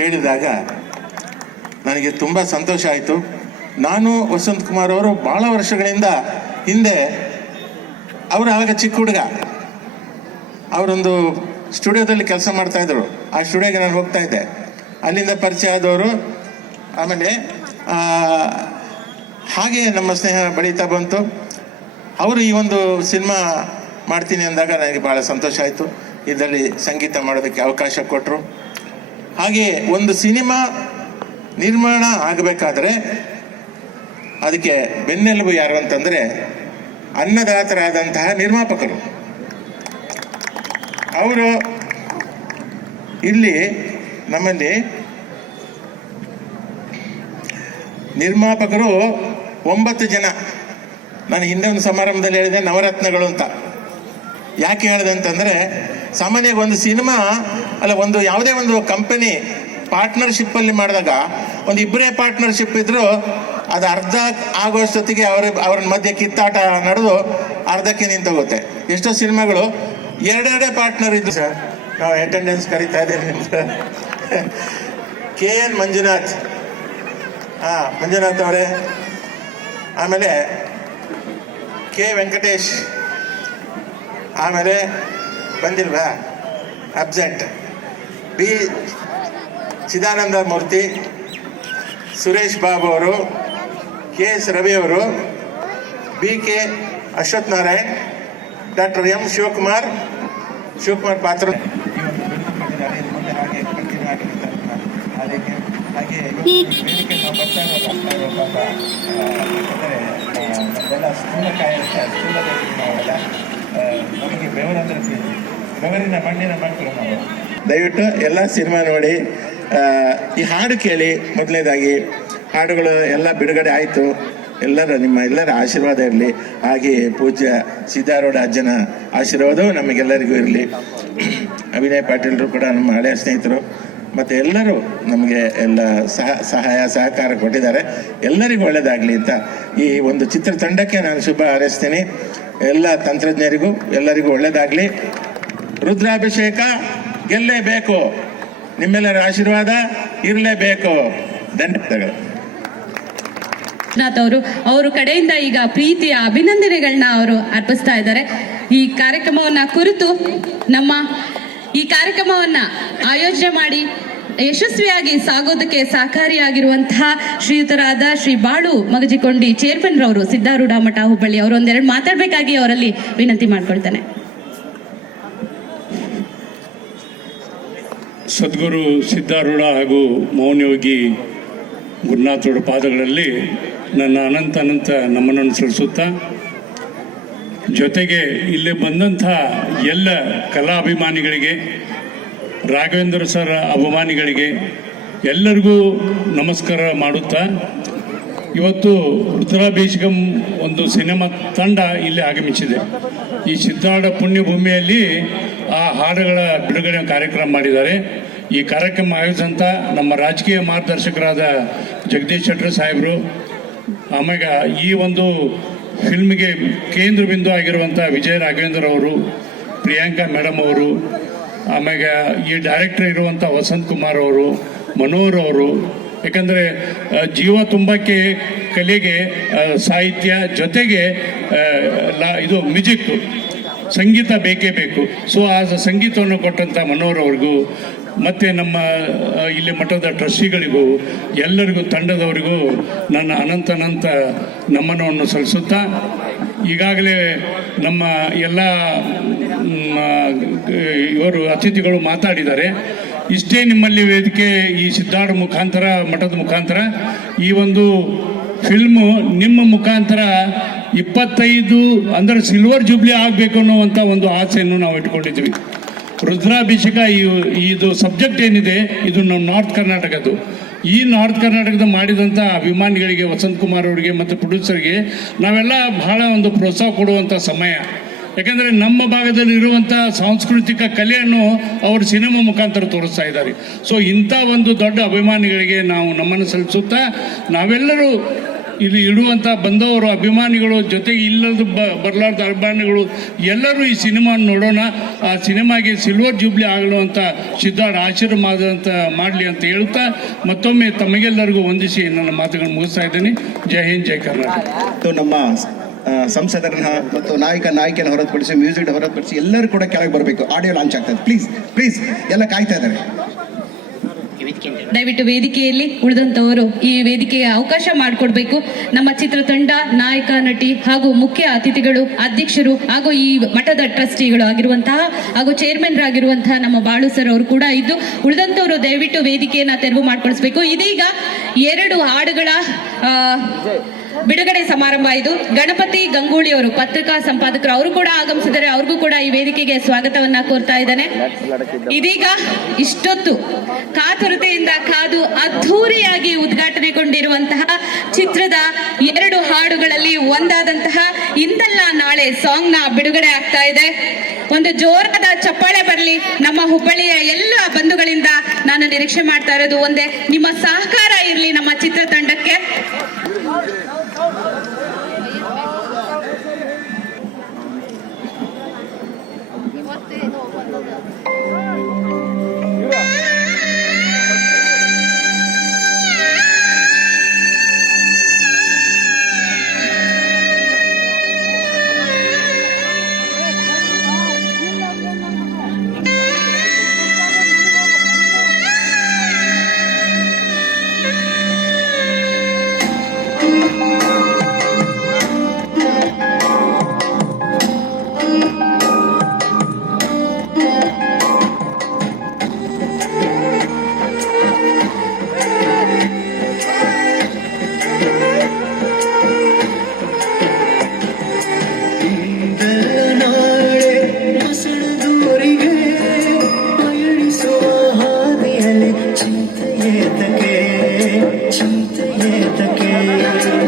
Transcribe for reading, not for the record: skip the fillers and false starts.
ಹೇಳಿದಾಗ ನನಗೆ ತುಂಬ ಸಂತೋಷ ಆಯಿತು. ನಾನು ವಸಂತ್ ಕುಮಾರ್ ಅವರು ಭಾಳ ವರ್ಷಗಳಿಂದ ಹಿಂದೆ, ಅವರು ಆವಾಗ ಚಿಕ್ಕ ಹುಡುಗ, ಅವರೊಂದು ಸ್ಟುಡಿಯೋದಲ್ಲಿ ಕೆಲಸ ಮಾಡ್ತಾಯಿದ್ರು. ಆ ಸ್ಟುಡಿಯೋಗೆ ನಾನು ಹೋಗ್ತಾ ಇದ್ದೆ, ಅಲ್ಲಿಂದ ಪರಿಚಯ ಆದವರು. ಆಮೇಲೆ ಹಾಗೆ ನಮ್ಮ ಸ್ನೇಹ ಬೆಳೀತಾ ಬಂತು. ಅವರು ಈ ಒಂದು ಸಿನಿಮಾ ಮಾಡ್ತೀನಿ ಅಂದಾಗ ನನಗೆ ಭಾಳ ಸಂತೋಷ ಆಯಿತು. ಇದರಲ್ಲಿ ಸಂಗೀತ ಮಾಡೋದಕ್ಕೆ ಅವಕಾಶ ಕೊಟ್ಟರು. ಹಾಗೆ ಒಂದು ಸಿನಿಮಾ ನಿರ್ಮಾಣ ಆಗಬೇಕಾದ್ರೆ ಅದಕ್ಕೆ ಬೆನ್ನೆಲುಬು ಯಾರು ಅಂತಂದರೆ ಅನ್ನದಾತರಾದಂತಹ ನಿರ್ಮಾಪಕರು. ಅವರು ಇಲ್ಲಿ ನಮ್ಮಲ್ಲಿ ನಿರ್ಮಾಪಕರು 9 ಜನ. ನಾನು ಹಿಂದೆ ಒಂದು ಸಮಾರಂಭದಲ್ಲಿ ಹೇಳಿದೆ ನವರತ್ನಗಳು ಅಂತ. ಯಾಕೆ ಹೇಳಿದೆ ಅಂತಂದರೆ, ಸಾಮಾನ್ಯವಾಗಿ ಒಂದು ಸಿನಿಮಾ ಒಂದು ಯಾವುದೇ ಒಂದು ಕಂಪನಿ ಪಾರ್ಟ್ನರ್ಶಿಪ್ಪಲ್ಲಿ ಮಾಡಿದಾಗ ಒಂದು ಇಬ್ಬರೇ ಪಾರ್ಟ್ನರ್ಶಿಪ್ ಇದ್ದರೂ ಅದು ಅರ್ಧ ಆಗೋಷ್ಟೊತ್ತಿಗೆ ಅವ್ರ ಮಧ್ಯೆ ಕಿತ್ತಾಟ ನಡೆದು ಅರ್ಧಕ್ಕೆ ನಿಂತೋಗುತ್ತೆ. ಎಷ್ಟೋ ಸಿನಿಮಾಗಳು ಎರಡೆರಡೇ ಪಾರ್ಟ್ನರ್ ಇದ್ದು ಸರ್. ನಾವು ಅಟೆಂಡೆನ್ಸ್ ಕರೀತಾ ಇದ್ದೇವೆ. KN ಮಂಜುನಾಥ್, ಮಂಜುನಾಥ್ ಅವರೇ, ಆಮೇಲೆ K ವೆಂಕಟೇಶ್, ಆಮೇಲೆ ಬಂದಿಲ್ವಾ ಅಬ್ಸೆಂಟ್ B ಚಿದಾನಂದ ಮೂರ್ತಿ, ಸುರೇಶ್ ಬಾಬು ಅವರು, KS ರವಿ ಅವರು, BK Ashwath Narayan, doctor M Shivakumar ಪಾತ್ರ. ಹಾಗೆ ವೇದಿಕೆ ನಾವು ಬರ್ತಾ ಇರೋ ಪಾಪ ನಮ್ಮೆಲ್ಲ ಸ್ಥೂಲದಲ್ಲಿ ನಾವೆಲ್ಲ ನಮಗೆ ಬೆವರಂದ್ರೆ ಬೆವರಿನ ಮಣ್ಣಿನ ಮಕ್ಕಳು ನಾವು. ದಯವಿಟ್ಟು ಎಲ್ಲ ಸಿನಿಮಾ ನೋಡಿ, ಈ ಹಾಡು ಕೇಳಿ. ಮೊದಲನೇದಾಗಿ ಹಾಡುಗಳು ಎಲ್ಲ ಬಿಡುಗಡೆ ಆಯಿತು. ನಿಮ್ಮೆಲ್ಲರ ಆಶೀರ್ವಾದ ಇರಲಿ. ಹಾಗೆ ಪೂಜ್ಯ ಸಿದ್ದಾರೂಢ ಅಜ್ಜನ ಆಶೀರ್ವಾದವು ನಮಗೆಲ್ಲರಿಗೂ ಇರಲಿ. ಅಭಿನಯ್ ಪಾಟೀಲರು ಕೂಡ ನಮ್ಮ ಹಳೆಯ ಸ್ನೇಹಿತರು, ಮತ್ತು ಎಲ್ಲರೂ ನಮಗೆ ಎಲ್ಲ ಸಹಾಯ ಸಹಕಾರ ಕೊಟ್ಟಿದ್ದಾರೆ. ಎಲ್ಲರಿಗೂ ಒಳ್ಳೆಯದಾಗಲಿ ಅಂತ ಈ ಒಂದು ಚಿತ್ರತಂಡಕ್ಕೆ ನಾನು ಶುಭ ಹಾರೈಸ್ತೀನಿ. ಎಲ್ಲ ತಂತ್ರಜ್ಞರಿಗೂ ಎಲ್ಲರಿಗೂ ಒಳ್ಳೆಯದಾಗಲಿ. ರುದ್ರಾಭಿಷೇಕ ಗೆಲ್ಲೇಬೇಕು, ನಿಮ್ಮೆಲ್ಲರ ಆಶೀರ್ವಾದ ಇರಲೇಬೇಕು. ಧನ್ಯವಾದಗಳು. ಅವರು ಕಡೆಯಿಂದ ಈಗ ಪ್ರೀತಿಯ ಅಭಿನಂದನೆಗಳನ್ನ ಅವರು ಅರ್ಪಿಸ್ತಾ ಇದ್ದಾರೆ. ಈ ಕಾರ್ಯಕ್ರಮವನ್ನ ಕುರಿತು ಈ ಕಾರ್ಯಕ್ರಮವನ್ನ ಆಯೋಜನೆ ಮಾಡಿ ಯಶಸ್ವಿಯಾಗಿ ಸಾಗೋದಕ್ಕೆ ಸಹಕಾರಿಯಾಗಿರುವಂತಹ ಶ್ರೀಯುತರಾದ ಶ್ರೀ ಬಾಳು ಮಗಜಿಕೊಂಡಿ ಚೇರ್ಮನ್ ರವರು ಸಿದ್ದಾರೂಢ ಮಠ ಹುಬ್ಬಳ್ಳಿ ಅವರು ಒಂದೆರಡು ಮಾತಾಡಬೇಕಾಗಿ ಅವರಲ್ಲಿ ವಿನಂತಿ ಮಾಡ್ಕೊಳ್ತಾನೆ. ಸದ್ಗುರು ಸಿದ್ದಾರೂಢ ಹಾಗೂ ಮೌನಯೋಗಿ ಗುರುನಾಥರ ಪಾದಗಳಲ್ಲಿ ನನ್ನ ಅನಂತ ನಮ್ಮನನ್ನು ಸಲ್ಲಿಸುತ್ತಾ, ಜೊತೆಗೆ ಇಲ್ಲಿ ಬಂದಂಥ ಎಲ್ಲ ಕಲಾಭಿಮಾನಿಗಳಿಗೆ, ರಾಘವೇಂದ್ರ ಸರ್ ಅಭಿಮಾನಿಗಳಿಗೆ ಎಲ್ಲರಿಗೂ ನಮಸ್ಕಾರ ಮಾಡುತ್ತಾ, ಇವತ್ತು ರುದ್ರಾಭಿಷೇಕಂ ಒಂದು ಸಿನಿಮಾ ತಂಡ ಇಲ್ಲಿ ಆಗಮಿಸಿದೆ. ಈ ಸಿದ್ದಾರೂಢ ಪುಣ್ಯಭೂಮಿಯಲ್ಲಿ ಆ ಹಾಡುಗಳ ಬಿಡುಗಡೆ ಕಾರ್ಯಕ್ರಮ ಮಾಡಿದ್ದಾರೆ. ಈ ಕಾರ್ಯಕ್ರಮ ಆಯೋಜಿಸಂತ ನಮ್ಮ ರಾಜಕೀಯ ಮಾರ್ಗದರ್ಶಕರಾದ ಜಗದೀಶ್ ಶೆಟ್ಟರ್ ಸಾಹೇಬರು, ಆಮ್ಯಾಗ ಈ ಒಂದು ಫಿಲ್ಮ್ಗೆ ಕೇಂದ್ರ ಬಿಂದು ಆಗಿರುವಂಥ ವಿಜಯ ರಾಘವೇಂದ್ರ ಅವರು, ಪ್ರಿಯಾಂಕಾ ಮೇಡಮ್ ಅವರು, ಆಮ್ಯಾಗ ಈ ಡೈರೆಕ್ಟರ್ ಇರುವಂಥ ವಸಂತ್ ಕುಮಾರ್ ಅವರು, ಮನೋಹರ್ ಅವರು. ಯಾಕಂದರೆ ಜೀವ ತುಂಬಕ್ಕೆ ಕಲೆಗೆ ಸಾಹಿತ್ಯ ಜೊತೆಗೆ ಇದು ಮ್ಯೂಸಿಕ್ ಸಂಗೀತ ಬೇಕೇ ಬೇಕು. ಸೊ ಆ ಸಂಗೀತವನ್ನು ಕೊಟ್ಟಂಥ ಮನೋಹರ್ ಅವ್ರಿಗೂ, ಮತ್ತು ನಮ್ಮ ಇಲ್ಲಿ ಮಠದ ಟ್ರಸ್ಟಿಗಳಿಗೂ, ಎಲ್ಲರಿಗೂ, ತಂಡದವರಿಗೂ ನನ್ನ ಅನಂತ ನಮನವನ್ನು ಸಲ್ಲಿಸುತ್ತಾ, ಈಗಾಗಲೇ ನಮ್ಮ ಎಲ್ಲ ಇವರು ಅತಿಥಿಗಳು ಮಾತಾಡಿದ್ದಾರೆ. ಇಷ್ಟೇ ನಿಮ್ಮಲ್ಲಿ ವೇದಿಕೆ ಈ ಸಿದ್ದಾರೂಢ ಮುಖಾಂತರ, ಮಠದ ಮುಖಾಂತರ ಈ ಒಂದು ಫಿಲ್ಮು ನಿಮ್ಮ ಮುಖಾಂತರ 25 ಅಂದರೆ ಸಿಲ್ವರ್ ಜೂಬ್ಲಿ ಆಗಬೇಕು ಅನ್ನುವಂಥ ಒಂದು ಆಸೆಯನ್ನು ನಾವು ಇಟ್ಕೊಂಡಿದ್ವಿ. ರುದ್ರಾಭಿಷೇಕ ಇದು ಸಬ್ಜೆಕ್ಟ್ ಏನಿದೆ ಇದು ನಮ್ಮ ನಾರ್ತ್ ಕರ್ನಾಟಕದ್ದು. ಈ ನಾರ್ತ್ ಕರ್ನಾಟಕದ ಮಾಡಿದಂಥ ಅಭಿಮಾನಿಗಳಿಗೆ, ವಸಂತ್ ಕುಮಾರ್ ಅವರಿಗೆ ಮತ್ತು ಪ್ರೊಡ್ಯೂಸರ್ಗೆ ನಾವೆಲ್ಲ ಬಹಳ ಒಂದು ಪ್ರೋತ್ಸಾಹ ಕೊಡುವಂಥ ಸಮಯ. ಯಾಕಂದರೆ ನಮ್ಮ ಭಾಗದಲ್ಲಿ ಇರುವಂಥ ಸಾಂಸ್ಕೃತಿಕ ಕಲೆಯನ್ನು ಅವರು ಸಿನಿಮಾ ಮುಖಾಂತರ ತೋರಿಸ್ತಾ ಇದ್ದಾರೆ. ಸೊ ಇಂಥ ಒಂದು ದೊಡ್ಡ ಅಭಿಮಾನಿಗಳಿಗೆ ನಾವು ನಮ್ಮನ್ನು ಸಲ್ಲಿಸುತ್ತಾ, ನಾವೆಲ್ಲರೂ ಇಲ್ಲಿ ಇಡುವಂಥ ಬಂದವರು ಅಭಿಮಾನಿಗಳು ಜೊತೆಗೆ ಇಲ್ಲದ ಬರಲಾರ್ದ ಅಭಿಮಾನಿಗಳು ಎಲ್ಲರೂ ಈ ಸಿನಿಮಾ ನೋಡೋಣ. ಆ ಸಿನಿಮಾಗೆ ಸಿಲ್ವರ್ ಜೂಬ್ಲಿ ಆಗಲುವಂಥ ಸಿದ್ಧಾರ್ಥ ಆಶೀರ್ವಾದ ಅಂತ ಮಾಡಲಿ ಅಂತ ಹೇಳ್ತಾ ಮತ್ತೊಮ್ಮೆ ತಮಗೆಲ್ಲರಿಗೂ ವಂದಿಸಿ ನನ್ನ ಮಾತುಗಳನ್ನು ಮುಗಿಸ್ತಾ ಇದ್ದೀನಿ. ಜೈ ಹಿಂದ್, ಜೈ ಕರ್ನಾಟಕ. ನಮ್ಮ ಸಂಸದರನ್ನ ಮತ್ತು ನಾಯಕಿಯನ್ನು ಹೊರತುಪಡಿಸಿ, ಮ್ಯೂಸಿಕ್ ಹೊರತುಪಡಿಸಿ ಎಲ್ಲರೂ ಕೂಡ ಕೆಳಗೆ ಬರಬೇಕು. ಆಡಿಯೋ ಲಾಂಚ್ ಆಗ್ತದೆ. ಪ್ಲೀಸ್ ಎಲ್ಲ ಕಾಯ್ತಾ ಇದ್ದಾರೆ. ದಯವಿಟ್ಟು ವೇದಿಕೆಯಲ್ಲಿ ಉಳಿದಂತವರು ಈ ವೇದಿಕೆಗೆ ಅವಕಾಶ ಮಾಡಿಕೊಡ್ಬೇಕು. ನಮ್ಮ ಚಿತ್ರತಂಡ, ನಾಯಕ, ನಟಿ ಹಾಗೂ ಮುಖ್ಯ ಅತಿಥಿಗಳು, ಅಧ್ಯಕ್ಷರು ಹಾಗೂ ಈ ಮಠದ ಟ್ರಸ್ಟಿಗಳು ಆಗಿರುವಂತಹ ಹಾಗೂ ಚೇರ್ಮನ್ ಆಗಿರುವಂತಹ ನಮ್ಮ ಬಾಳು ಸರ್ ಅವರು ಕೂಡ ಇದ್ದು, ಉಳಿದಂತವರು ದಯವಿಟ್ಟು ವೇದಿಕೆಯನ್ನ ತೆರವು ಮಾಡಿಕೊಳಿಸಬೇಕು. ಇದೀಗ 2 ಹಾಡುಗಳ ಬಿಡುಗಡೆ ಸಮಾರಂಭ. ಇದು ಗಣಪತಿ ಗಂಗೂಳಿ ಅವರು, ಪತ್ರಿಕಾ ಸಂಪಾದಕರು, ಅವರು ಕೂಡ ಆಗಮಿಸಿದರೆ ಅವ್ರಿಗೂ ಕೂಡ ಈ ವೇದಿಕೆಗೆ ಸ್ವಾಗತವನ್ನ ಕೋರ್ತಾ ಇದ್ದಾನೆ. ಇದೀಗ ಇಷ್ಟೊತ್ತು ಕಾತುರತೆಯಿಂದ ಕಾದು ಅದ್ಧೂರಿಯಾಗಿ ಉದ್ಘಾಟನೆಗೊಂಡಿರುವಂತಹ ಚಿತ್ರದ 2 ಹಾಡುಗಳಲ್ಲಿ ಒಂದಾದಂತಹ ಇಂದಲ್ಲ ನಾಳೆ ಸಾಂಗ್ ನ ಬಿಡುಗಡೆ ಆಗ್ತಾ ಇದೆ. ಒಂದು ಜೋರಾದ ಚಪ್ಪಾಳೆ ಬರಲಿ ನಮ್ಮ ಹುಬ್ಬಳ್ಳಿಯ ಎಲ್ಲ ಬಂಧುಗಳಿಂದ. ನಾನು ನಿರೀಕ್ಷೆ ಮಾಡ್ತಾ ಇರೋದು ಒಂದೇ, ನಿಮ್ಮ ಸಹಕಾರ ಇರಲಿ ನಮ್ಮ ಚಿತ್ರತಂಡಕ್ಕೆ. ಚಿಂತೆಯೇತಕ್ಕೆ